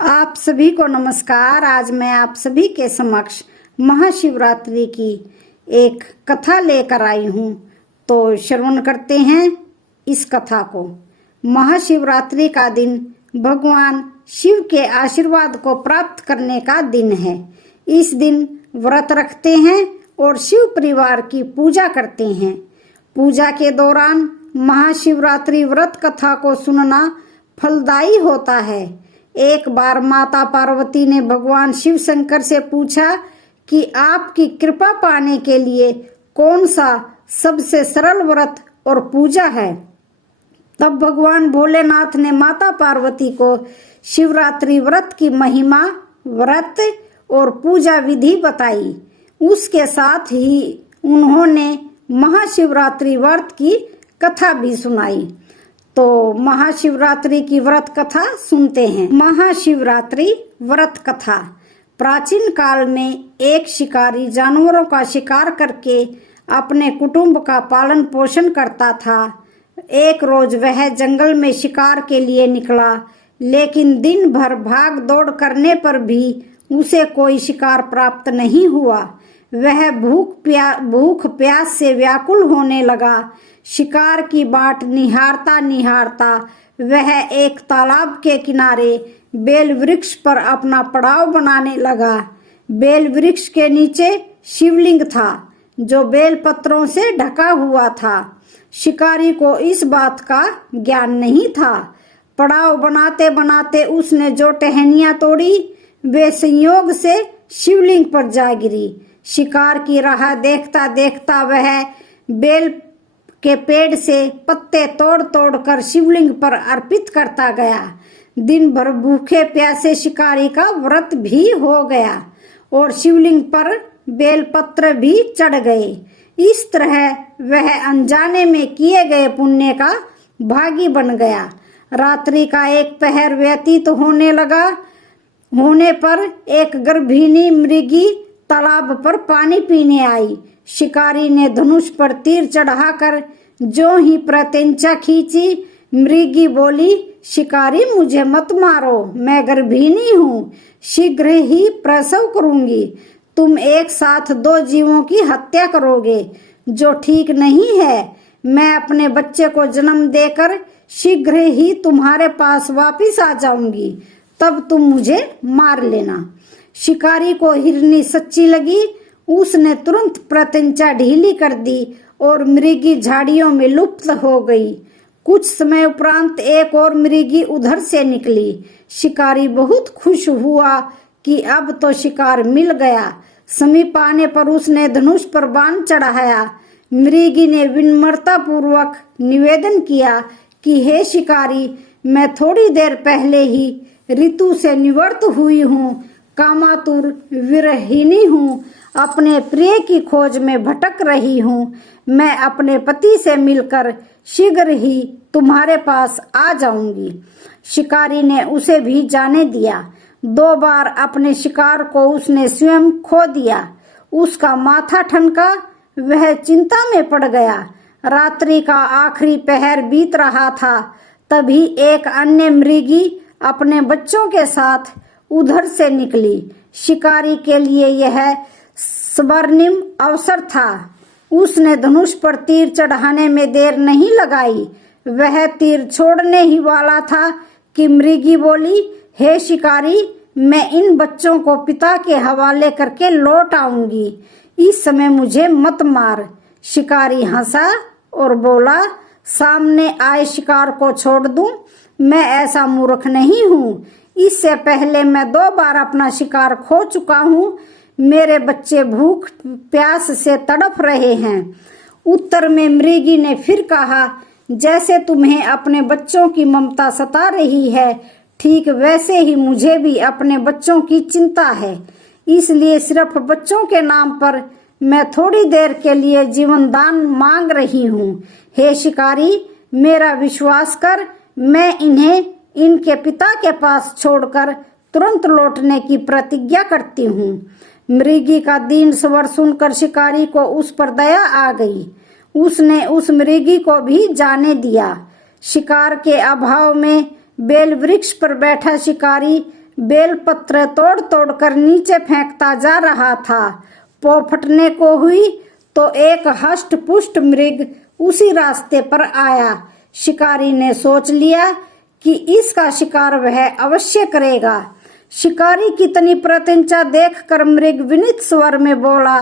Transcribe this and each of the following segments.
आप सभी को नमस्कार। आज मैं आप सभी के समक्ष महाशिवरात्रि की एक कथा लेकर आई हूँ, तो श्रवण करते हैं इस कथा को। महाशिवरात्रि का दिन भगवान शिव के आशीर्वाद को प्राप्त करने का दिन है। इस दिन व्रत रखते हैं और शिव परिवार की पूजा करते हैं। पूजा के दौरान महाशिवरात्रि व्रत कथा को सुनना फलदायी होता है। एक बार माता पार्वती ने भगवान शिव शंकर से पूछा कि आपकी कृपा पाने के लिए कौन सा सबसे सरल व्रत और पूजा है। तब भगवान भोलेनाथ ने माता पार्वती को शिवरात्रि व्रत की महिमा, व्रत और पूजा विधि बताई। उसके साथ ही उन्होंने महाशिवरात्रि व्रत की कथा भी सुनाई। तो महाशिवरात्रि की व्रत कथा सुनते हैं। महाशिवरात्रि व्रत कथा। प्राचीन काल में एक शिकारी जानवरों का शिकार करके अपने कुटुंब का पालन पोषण करता था। एक रोज वह जंगल में शिकार के लिए निकला, लेकिन दिन भर भाग दौड़ करने पर भी उसे कोई शिकार प्राप्त नहीं हुआ। वह भूख प्यास से व्याकुल होने लगा। शिकार की बाट निहारता निहारता वह एक तालाब के किनारे बेल वृक्ष पर अपना पड़ाव बनाने लगा। बेल वृक्ष के नीचे शिवलिंग था, जो बेल पत्रों से ढका हुआ था। शिकारी को इस बात का ज्ञान नहीं था। पड़ाव बनाते बनाते उसने जो टहनियां तोड़ी, वे संयोग से शिवलिंग पर जा गिरी। शिकार की राह देखता देखता वह बेल के पेड़ से पत्ते तोड़ तोड़ कर शिवलिंग पर अर्पित करता गया। दिन भर भूखे प्यासे शिकारी का व्रत भी हो गया और शिवलिंग पर बेलपत्र भी चढ़ गए। इस तरह वह अनजाने में किए गए पुण्य का भागी बन गया। रात्रि का एक पहर व्यतीत होने पर एक गर्भिणी मृगी तालाब पर पानी पीने आई। शिकारी ने धनुष पर तीर चढ़ाकर जो ही प्रत्यंचा खींची, मृगी बोली, शिकारी मुझे मत मारो, मैं गर्भिणी हूँ, शीघ्र ही प्रसव करूंगी। तुम एक साथ दो जीवों की हत्या करोगे, जो ठीक नहीं है। मैं अपने बच्चे को जन्म देकर शीघ्र ही तुम्हारे पास वापिस आ जाऊंगी, तब तुम मुझे मार लेना। शिकारी को हिरनी सच्ची लगी। उसने तुरंत प्रत्यंचा ढीली कर दी और मृगी झाड़ियों में लुप्त हो गई। कुछ समय उपरांत एक और मृगी उधर से निकली। शिकारी बहुत खुश हुआ कि अब तो शिकार मिल गया। समीप आने पर उसने धनुष पर बाण चढ़ाया। मृगी ने विनम्रता पूर्वक निवेदन किया कि हे शिकारी, मैं थोड़ी देर पहले ही ऋतु से निवृत्त हुई हूँ, कामातुर विरहिणी हूँ, अपने प्रिय की खोज में भटक रही हूँ। मैं अपने पति से मिलकर शीघ्र ही तुम्हारे पास आ जाऊंगी। शिकारी ने उसे भी जाने दिया। 2 बार अपने शिकार को उसने स्वयं खो दिया। उसका माथा ठनका, वह चिंता में पड़ गया। रात्रि का आखिरी पहर बीत रहा था। तभी एक अन्य मृगी अपने बच्चों के साथ उधर से निकली। शिकारी के लिए यह स्वर्णिम अवसर था। उसने धनुष पर तीर चढ़ाने में देर नहीं लगाई। वह तीर छोड़ने ही वाला था कि मृगी बोली, हे शिकारी, मैं इन बच्चों को पिता के हवाले करके लौट आऊंगी, इस समय मुझे मत मार। शिकारी हंसा और बोला, सामने आए शिकार को छोड़ दूं? मैं ऐसा मूर्ख नहीं हूँ। इससे पहले मैं 2 बार अपना शिकार खो चुका हूँ। मेरे बच्चे भूख प्यास से तड़प रहे हैं। उत्तर में मृगी ने फिर कहा, जैसे तुम्हें अपने बच्चों की ममता सता रही है, ठीक वैसे ही मुझे भी अपने बच्चों की चिंता है। इसलिए सिर्फ बच्चों के नाम पर मैं थोड़ी देर के लिए जीवन दान मांग रही हूँ। हे शिकारी, मेरा विश्वास कर, मैं इन्हें इनके पिता के पास छोड़कर तुरंत लौटने की प्रतिज्ञा करती हूँ। मृगी का दीन स्वर सुनकर शिकारी को उस पर दया आ गई। उसने उस मृगी को भी जाने दिया। शिकार के अभाव में बेल वृक्ष पर बैठा शिकारी बेलपत्र तोड़ तोड़ कर नीचे फेंकता जा रहा था। पौ फटने को हुई तो एक हष्ट पुष्ट मृग उसी रास्ते पर आया। शिकारी ने सोच लिया कि इसका शिकार वह अवश्य करेगा। शिकारी की इतनी प्रत्यंचा देखकर मृग विनीत स्वर में बोला,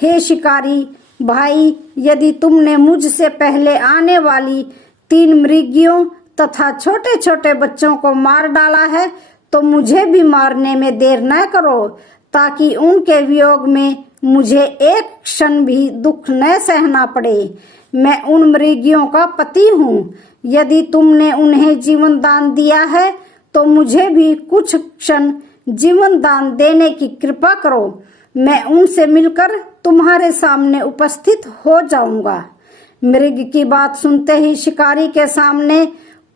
हे शिकारी भाई, यदि तुमने मुझसे पहले आने वाली 3 मृगियों तथा छोटे छोटे बच्चों को मार डाला है तो मुझे भी मारने में देर न करो, ताकि उनके वियोग में मुझे एक क्षण भी दुख न सहना पड़े। मैं उन मृगियों का पति हूँ। यदि तुमने उन्हें जीवन दान दिया है तो मुझे भी कुछ क्षण जीवन दान देने की कृपा करो। मैं उनसे मिलकर तुम्हारे सामने उपस्थित हो जाऊंगा। मृग की बात सुनते ही शिकारी के सामने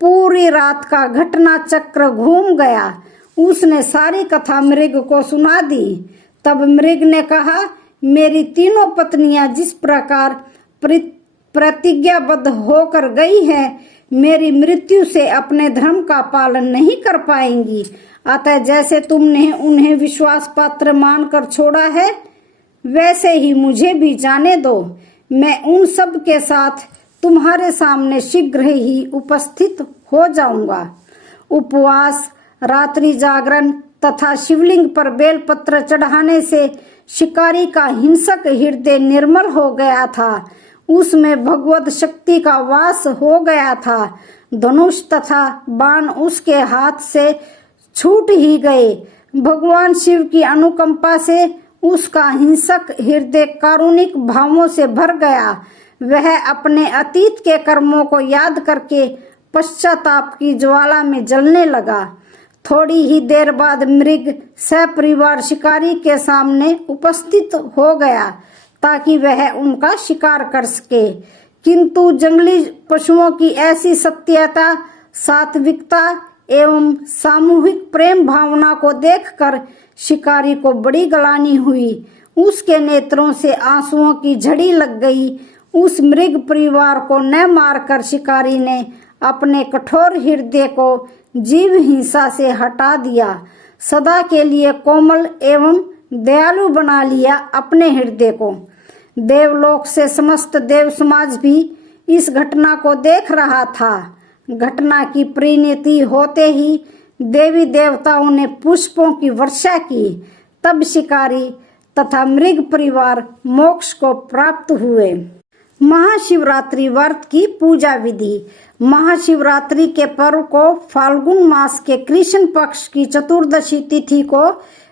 पूरी रात का घटना चक्र घूम गया। उसने सारी कथा मृग को सुना दी। तब मृग ने कहा, मेरी तीनों पत्नियां जिस प्रकार प्रतिज्ञाबद्ध होकर गई है, मेरी मृत्यु से अपने धर्म का पालन नहीं कर पाएंगी। अतः जैसे तुमने उन्हें विश्वास पात्र मानकर छोड़ा है, वैसे ही मुझे भी जाने दो। मैं उन सब के साथ तुम्हारे सामने शीघ्र ही उपस्थित हो जाऊंगा। उपवास, रात्रि जागरण तथा शिवलिंग पर बेलपत्र चढ़ाने से शिकारी का हिंसक हृदय निर्मल हो गया था। उसमें भगवत शक्ति का वास हो गया था। धनुष तथा बाण उसके हाथ से छूट ही गए। भगवान शिव की अनुकंपा से उसका हिंसक हृदय कारुणिक भावों से भर गया। वह अपने अतीत के कर्मों को याद करके पश्चाताप की ज्वाला में जलने लगा। थोड़ी ही देर बाद मृग सपरिवार शिकारी के सामने उपस्थित हो गया ताकि वह उनका शिकार कर सके। किंतु जंगली पशुओं की ऐसी सत्यता, सात्विकता एवं सामूहिक प्रेम भावना को देखकर शिकारी को बड़ी ग्लानि हुई। उसके नेत्रों से आंसुओं की झड़ी लग गई। उस मृग परिवार को न मारकर शिकारी ने अपने कठोर हृदय को जीव हिंसा से हटा दिया। सदा के लिए कोमल एवं दयालु बना लिया अपने हृदय को। देवलोक से समस्त देव समाज भी इस घटना को देख रहा था। घटना की परिणति होते ही देवी देवताओं ने पुष्पों की वर्षा की। तब शिकारी तथा मृग परिवार मोक्ष को प्राप्त हुए। महाशिवरात्रि व्रत की पूजा विधि। महाशिवरात्रि के पर्व को फाल्गुन मास के कृष्ण पक्ष की चतुर्दशी तिथि को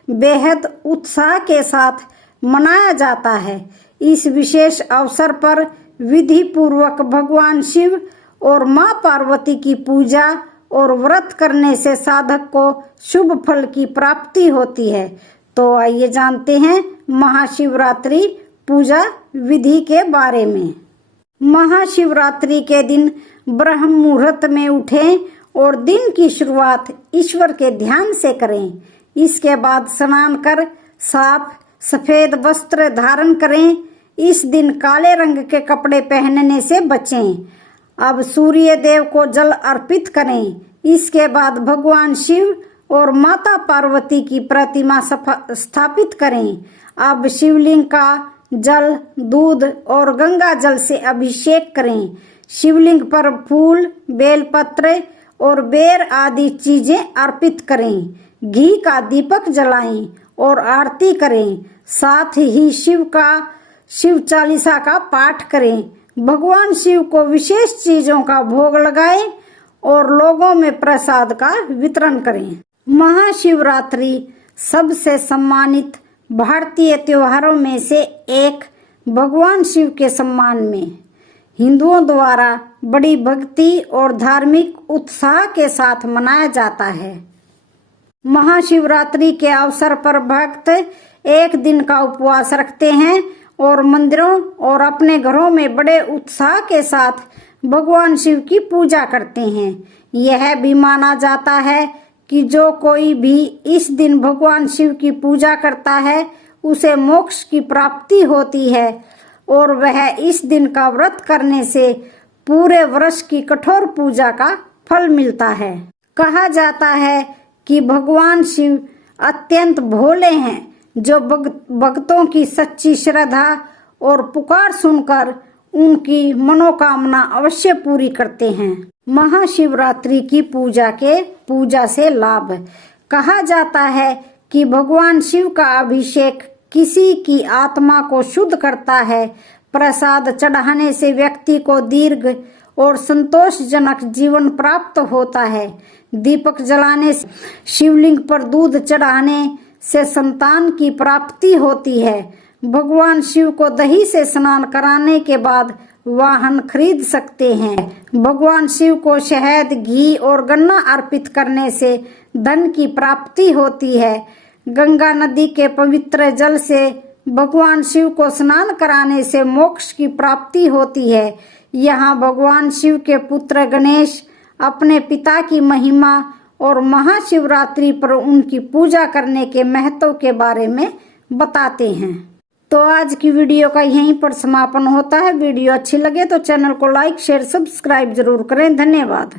बेहद उत्साह के साथ मनाया जाता है। इस विशेष अवसर पर विधि पूर्वक भगवान शिव और मां पार्वती की पूजा और व्रत करने से साधक को शुभ फल की प्राप्ति होती है। तो आइए जानते हैं महाशिवरात्रि पूजा विधि के बारे में। महाशिवरात्रि के दिन ब्रह्म मुहूर्त में उठें और दिन की शुरुआत ईश्वर के ध्यान से करें। इसके बाद स्नान कर साफ सफेद वस्त्र धारण करें। इस दिन काले रंग के कपड़े पहनने से बचें। अब सूर्य देव को जल अर्पित करें। इसके बाद भगवान शिव और माता पार्वती की प्रतिमा स्थापित करें। अब शिवलिंग का जल, दूध और गंगा जल से अभिषेक करें। शिवलिंग पर फूल, बेलपत्र और बेर आदि चीजें अर्पित करें। घी का दीपक जलाएं और आरती करें। साथ ही शिव चालीसा का पाठ करें। भगवान शिव को विशेष चीजों का भोग लगाएं और लोगों में प्रसाद का वितरण करें। महाशिवरात्रि सबसे सम्मानित भारतीय त्योहारों में से एक भगवान शिव के सम्मान में हिंदुओं द्वारा बड़ी भक्ति और धार्मिक उत्साह के साथ मनाया जाता है। महाशिवरात्रि के अवसर पर भक्त एक दिन का उपवास रखते हैं और मंदिरों और अपने घरों में बड़े उत्साह के साथ भगवान शिव की पूजा करते हैं। यह भी माना जाता है कि जो कोई भी इस दिन भगवान शिव की पूजा करता है उसे मोक्ष की प्राप्ति होती है और वह इस दिन का व्रत करने से पूरे वर्ष की कठोर पूजा का फल मिलता है। कहा जाता है कि भगवान शिव अत्यंत भोले हैं, जो भक्तों की सच्ची श्रद्धा और पुकार सुनकर उनकी मनोकामना अवश्य पूरी करते हैं। महाशिवरात्रि की पूजा से लाभ। कहा जाता है कि भगवान शिव का अभिषेक किसी की आत्मा को शुद्ध करता है। प्रसाद चढ़ाने से व्यक्ति को दीर्घ और संतोषजनक जीवन प्राप्त होता है। दीपक जलाने से, शिवलिंग पर दूध चढ़ाने से संतान की प्राप्ति होती है। भगवान शिव को दही से स्नान कराने के बाद वाहन खरीद सकते हैं। भगवान शिव को शहद, घी और गन्ना अर्पित करने से धन की प्राप्ति होती है। गंगा नदी के पवित्र जल से भगवान शिव को स्नान कराने से मोक्ष की प्राप्ति होती है। यहाँ भगवान शिव के पुत्र गणेश अपने पिता की महिमा और महाशिवरात्रि पर उनकी पूजा करने के महत्व के बारे में बताते हैं। तो आज की वीडियो का यहीं पर समापन होता है। वीडियो अच्छी लगे तो चैनल को लाइक, शेयर, सब्सक्राइब जरूर करें। धन्यवाद।